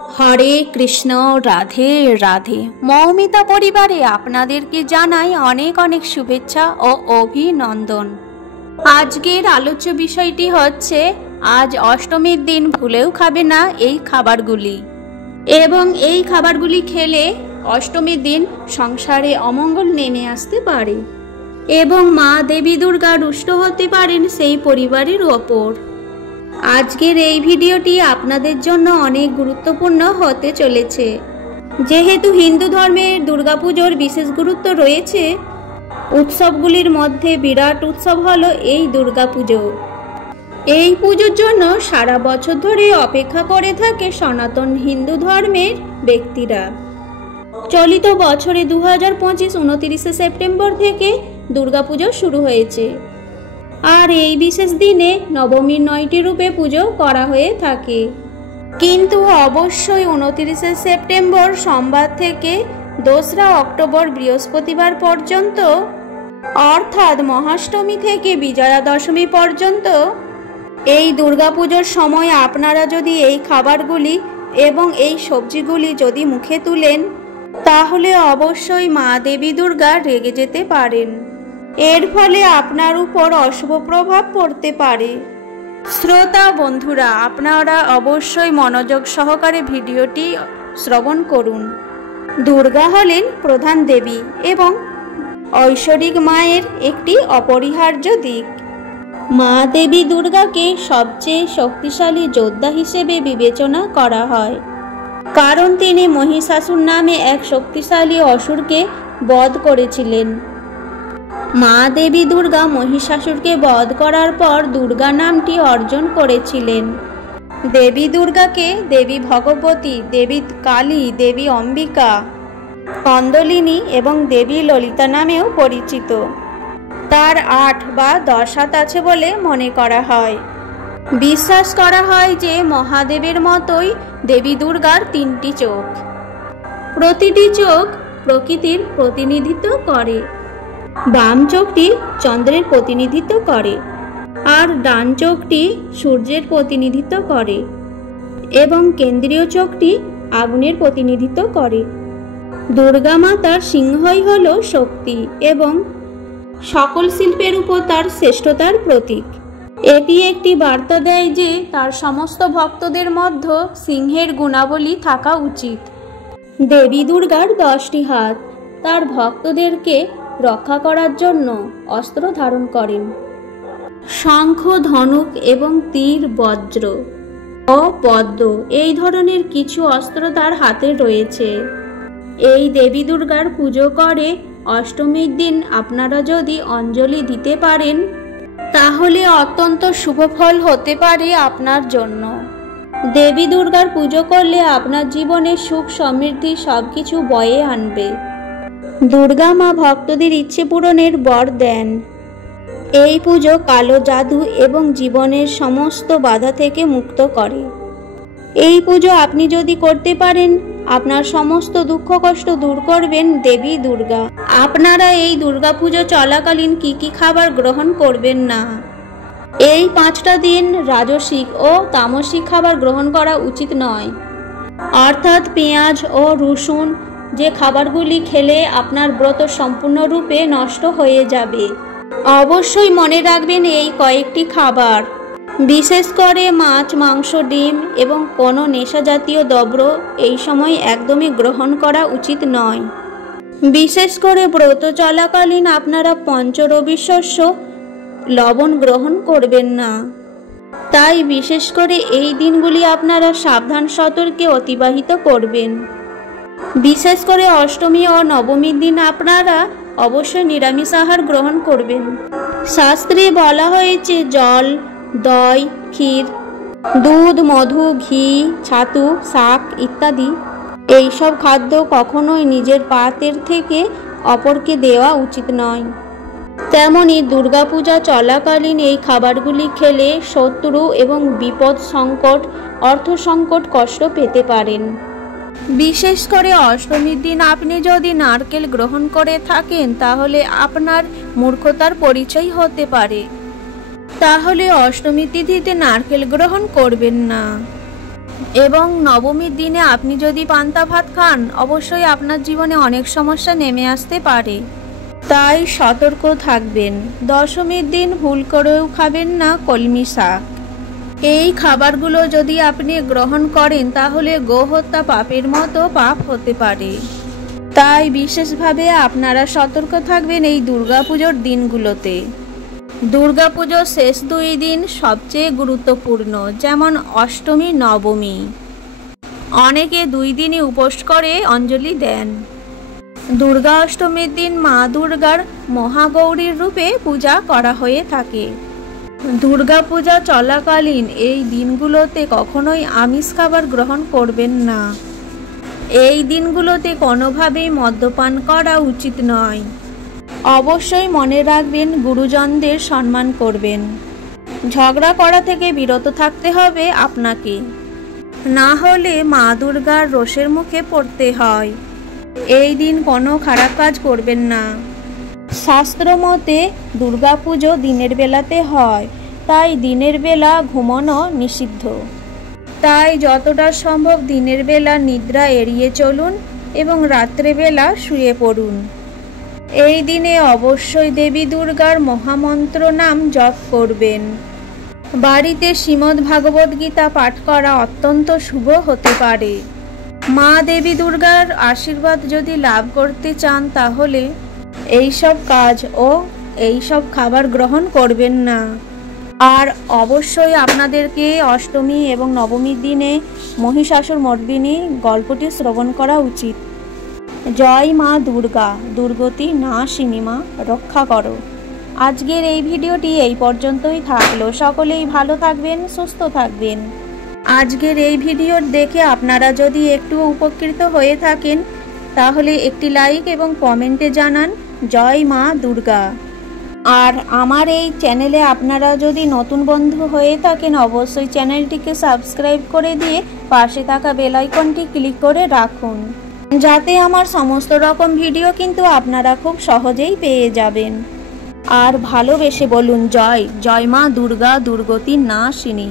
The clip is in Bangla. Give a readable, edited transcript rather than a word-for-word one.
হরে কৃষ্ণ, রাধে রাধে। মৌমিতা পরিবারে আপনাদেরকে জানাই অনেক অনেক শুভেচ্ছা ও অভিনন্দন। আজকের আলোচ্য বিষয়টি হচ্ছে আজ অষ্টমীর দিন ভুলেও খাবে না এই খাবারগুলি, এবং এই খাবারগুলি খেলে অষ্টমীর দিন সংসারে অমঙ্গল নেমে আসতে পারে এবং মা দেবী দুর্গা রুষ্ট হতে পারেন সেই পরিবারের ওপর। আজকের এই ভিডিওটি আপনাদের জন্য অনেক গুরুত্বপূর্ণ হতে চলেছে। যেহেতু হিন্দু ধর্মের দুর্গাপুজোর বিশেষ গুরুত্ব রয়েছে, উৎসবগুলির মধ্যে বিরাট উৎসব হলো এই দুর্গাপুজো। এই পুজোর জন্য সারা বছর ধরে অপেক্ষা করে থাকে সনাতন হিন্দু ধর্মের ব্যক্তিরা। চলিত বছরে 2025 29 সেপ্টেম্বর থেকে দুর্গাপুজো শুরু হয়েছে, আর এই বিশেষ দিনে নবমীর 9টি রূপে পুজো করা হয়ে থাকে। কিন্তু অবশ্যই 29 সেপ্টেম্বর সোমবার থেকে 2রা অক্টোবর বৃহস্পতিবার পর্যন্ত, অর্থাৎ মহাষ্টমী থেকে বিজয়া দশমী পর্যন্ত এই দুর্গাপুজোর সময় আপনারা যদি এই খাবারগুলি এবং এই সবজিগুলি যদি মুখে তুলেন, তাহলে অবশ্যই মা দেবী দুর্গা রেগে যেতে পারেন। এর ফলে আপনার উপর অশুভ প্রভাব পড়তে পারে। শ্রোতা বন্ধুরা, আপনারা অবশ্যই মনোযোগ সহকারে ভিডিওটি শ্রবণ করুন। দুর্গা হলেন প্রধান দেবী এবং ঐশ্বরিক মায়ের একটি অপরিহার্য দিক। মা দেবী দুর্গাকে সবচেয়ে শক্তিশালী যোদ্ধা হিসেবে বিবেচনা করা হয়, কারণ তিনি মহিষাসুর নামে এক শক্তিশালী অসুরকে বধ করেছিলেন। মা দেবী দুর্গা মহিষাসুরকে বধ করার পর দুর্গা নামটি অর্জন করেছিলেন। দেবী দুর্গাকে দেবী ভগবতী, দেবী কালী, দেবী অম্বিকা, কন্দলিনী এবং দেবী ললিতা নামেও পরিচিত। তার 8 বা 10 হাত আছে বলে মনে করা হয়। বিশ্বাস করা হয় যে মহাদেবের মতোই দেবী দুর্গার 3টি চোখ। প্রতিটি চোখ প্রকৃতির প্রতিনিধিত্ব করে। বাম চোখটি চন্দ্রের প্রতিনিধিত্ব করে, আর ডান চোখটি সূর্যের প্রতিনিধিত্ব করে, এবং কেন্দ্রীয় চোখটি আগুনের প্রতিনিধিত্ব করে। দুর্গা মাতার সিংহই হল শক্তি এবং সকল শিল্পের উপর তার শ্রেষ্ঠতার প্রতীক। এটি একটি বার্তা দেয় যে তার সমস্ত ভক্তদের মধ্যে সিংহের গুণাবলী থাকা উচিত। দেবী দুর্গার 10টি হাত তার ভক্তদেরকে রক্ষা করার জন্য অস্ত্র ধারণ করেন। শঙ্খ, ধনুক এবং তীর, বজ্র ও পদ্ম এই ধরনের কিছু অস্ত্র তার হাতে রয়েছে। এই দেবী দুর্গার পুজো করে অষ্টমীর দিন আপনারা যদি অঞ্জলি দিতে পারেন, তাহলে অত্যন্ত শুভ ফল হতে পারে আপনার জন্য। দেবী দুর্গার পুজো করলে আপনার জীবনে সুখ সমৃদ্ধি সবকিছু বয়ে আনবে। দুর্গা মা ভক্তদের ইচ্ছে পূরণের বর দেন। এই পুজো কালো জাদু এবং জীবনের সমস্ত বাধা থেকে মুক্ত করে। এই পুজো আপনি যদি করতে পারেন, আপনার সমস্ত দুঃখ কষ্ট দূর করবেন দেবী দুর্গা। আপনারা এই দুর্গা পুজো চলাকালীন কি কি খাবার গ্রহণ করবেন না? এই 5টা দিন রাজসিক ও তামসিক খাবার গ্রহণ করা উচিত নয়, অর্থাৎ পেঁয়াজ ও রসুন, যে খাবারগুলি খেলে আপনার ব্রত সম্পূর্ণরূপে নষ্ট হয়ে যাবে। অবশ্যই মনে রাখবেন এই কয়েকটি খাবার, বিশেষ করে মাছ, মাংস, ডিম এবং কোনো নেশা জাতীয় দ্রব্য এই সময় একদমই গ্রহণ করা উচিত নয়। বিশেষ করে ব্রত চলাকালীন আপনারা পঞ্চরবি শস্য, লবণ গ্রহণ করবেন না। তাই বিশেষ করে এই দিনগুলি আপনারা সাবধান সতর্কে অতিবাহিত করবেন। বিশেষ করে অষ্টমী ও নবমীর দিন আপনারা অবশ্যই নিরামিষ আহার গ্রহণ করবেন। শাস্ত্রে বলা হয়েছে জল, দই, ক্ষীর, দুধ, মধু, ঘি, ছাতু, শাক ইত্যাদি এইসব খাদ্য কখনোই নিজের পাতের থেকে অপরকে দেওয়া উচিত নয়। তেমনি দুর্গাপূজা চলাকালীন এই খাবারগুলি খেলে শত্রু এবং বিপদ সংকট, অর্থ সংকট কষ্ট পেতে পারেন। বিশেষ করে অষ্টমীর দিন আপনি যদি নারকেল গ্রহণ করে থাকেন, তাহলে আপনার মূর্খতার পরিচয় হতে পারে। তাহলে অষ্টমী তিথিতে নারকেল গ্রহণ করবেন না। এবং নবমীর দিনে আপনি যদি পান্তা ভাত খান, অবশ্যই আপনার জীবনে অনেক সমস্যা নেমে আসতে পারে, তাই সতর্ক থাকবেন। দশমীর দিন ভুল করেও খাবেন না কলমি শাক। এই খাবারগুলো যদি আপনি গ্রহণ করেন তাহলে গোহত্যা পাপের মতো পাপ হতে পারে, তাই বিশেষভাবে আপনারা সতর্ক থাকবেন এই দুর্গাপুজোর দিনগুলোতে। দুর্গাপুজোর শেষ 2 দিন সবচেয়ে গুরুত্বপূর্ণ, যেমন অষ্টমী, নবমী। অনেকে 2 দিনই উপোস করে অঞ্জলি দেন। দুর্গা অষ্টমীর দিন মা দুর্গার মহাগৌরীর রূপে পূজা করা হয়ে থাকে। দুর্গা পূজা চলাকালীন এই দিনগুলোতে কখনোই আমিষ খাবার গ্রহণ করবেন না। এই দিনগুলোতে কোনোভাবেই মদ্যপান করা উচিত নয়। অবশ্যই মনে রাখবেন, গুরুজনদের সম্মান করবেন। ঝগড়া করা থেকে বিরত থাকতে হবে আপনাকে, না হলে মা দুর্গার রোষের মুখে পড়তে হয়। এই দিন কোনো খারাপ কাজ করবেন না। শাস্ত্র মতে দুর্গাপুজো দিনের বেলাতে হয়, তাই দিনের বেলা ঘুমানো নিষিদ্ধ। তাই যতটা সম্ভব দিনের বেলা নিদ্রা এড়িয়ে চলুন এবং রাত্রেবেলা শুয়ে পড়ুন। এই দিনে অবশ্যই দেবী দুর্গার মহামন্ত্র নাম জপ করবেন। বাড়িতে শ্রীমদ্ ভাগবত গীতা পাঠ করা অত্যন্ত শুভ হতে পারে। মা দেবী দুর্গার আশীর্বাদ যদি লাভ করতে চান তাহলে এইসব কাজ ও এইসব খাবার গ্রহণ করবেন না। আর অবশ্যই আপনাদেরকে অষ্টমী এবং নবমীর দিনে মহিষাসুর মর্দিনী গল্পটি শ্রবণ করা উচিত। জয় মা দুর্গা, দুর্গতি নাশিনী মা, রক্ষা করো। আজকের এই ভিডিওটি এই পর্যন্তই থাকলো। সকলেই ভালো থাকবেন, সুস্থ থাকবেন। আজকের এই ভিডিও দেখে আপনারা যদি একটু উপকৃত হয়ে থাকেন তাহলে একটি লাইক এবং কমেন্টে জানান জয় মা দুর্গা। আর আমার এই চ্যানেলে আপনারা যদি নতুন বন্ধু হয়ে থাকেন অবশ্যই চ্যানেলটিকে সাবস্ক্রাইব করে দিয়ে পাশে থাকা বেল আইকনটি ক্লিক করে রাখুন, যাতে আমার সমস্ত রকম ভিডিও কিন্তু আপনারা খুব সহজেই পেয়ে যাবেন। আর ভালোবেসে বলুন জয়, জয় মা দুর্গা, দুর্গতি নাশিনী।